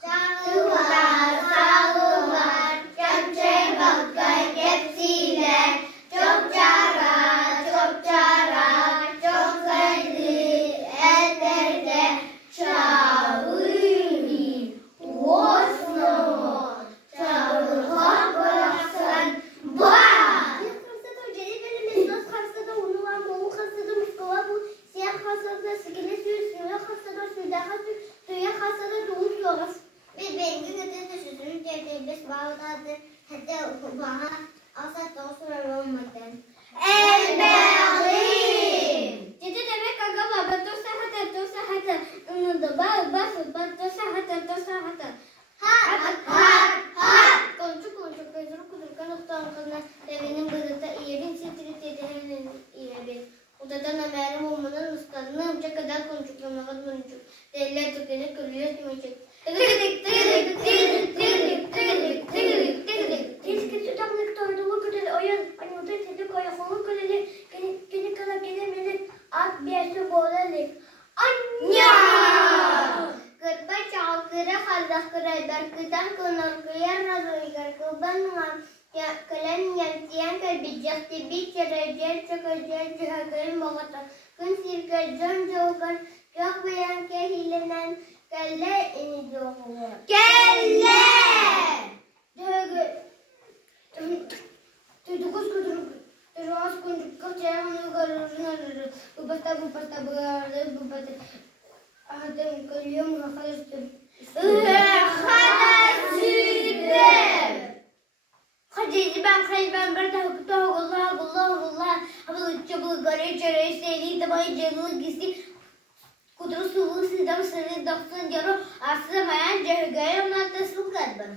Sağlılar, sağlılar, kepçe bakay kepsiler, çok cara, çok sayılı ellerde çağırır, olsun, çağırır, hak bıraksan, bak! Haftada celi verilmesi, nasıl haftada unulan, boğuk haftada muskova bu, siyah haftada sigile suya haftada suya haftada doğum yoğaz. Biz bengi gıdı sözünü çevirmiş bağdadır, hatta bana asat olsun olmadı. Elbeğim! Ciddi demek agama, batosa hata, unuttu, batosa hata. Hat! Konuşuk, gözürü kanıktan kanına, evinin gıdıda iyerin sitri iyerin. Odadan haberim olmadan ısladığını amca kadar konuşuklamadan konuşuk. Değerler tükeni kırıyor demeyecek. Keşke sütamlık torduğu kadar oyun, anıda tedik ayaklı kadar gene kadar gelemedi. At bir yerse boğulalık. Anya! Kırba çağkıra halda kıray berkıdan kınar kıyar razıygar kılban var. Kalen yantiyan kalbicak tibi çerecer çakacer cihagır mağata. Kın sirker can jogar çok beyan kehilenen kelle ini jogar. Kelle! Tujukus kuduruk. Terus kunjuk kerja mengarurna. Bupata adam kalian mengakhir. Hadi ben berda Allah. Havalı çabuk garip çare seni tabayı canlı gizli. Kudret sulu sidam seni doksan yarı aslında mayan cehgaya ondan tasıl kadar.